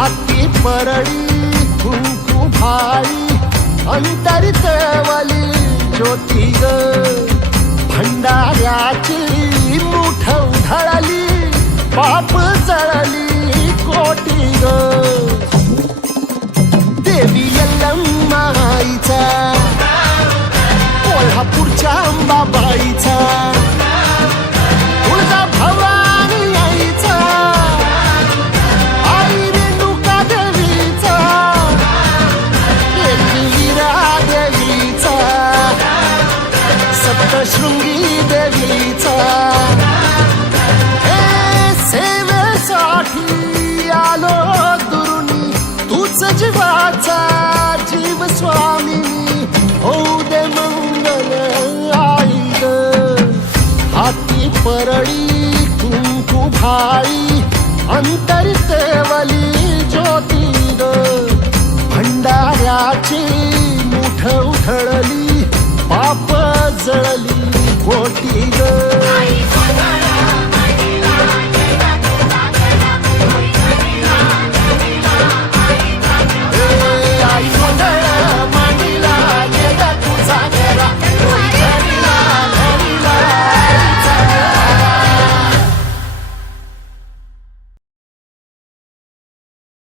हाती परळी कुंकू भाई अंतरितवली ज्योती ग भंडाऱ्याची मुठ उधळली पाप जळली कोटी ग देवी यल्लमाईचा कोल्हापूरच्या अंबाबाईचा तुळजा भवानी आईचा आई रेणुका देवीचा एकविरा देवीचा सप्तशृंगी देवीचा हे सेवेसाठी आलो दुरुनी तूच जीवाचा जीव स्वामिनी होऊ दे मंगल आई ग हाती परळी कुंकू भाई अंतरितवली ज्योती ग भंडाऱ्याची मुठ उधळली पाप जळली कोटी ग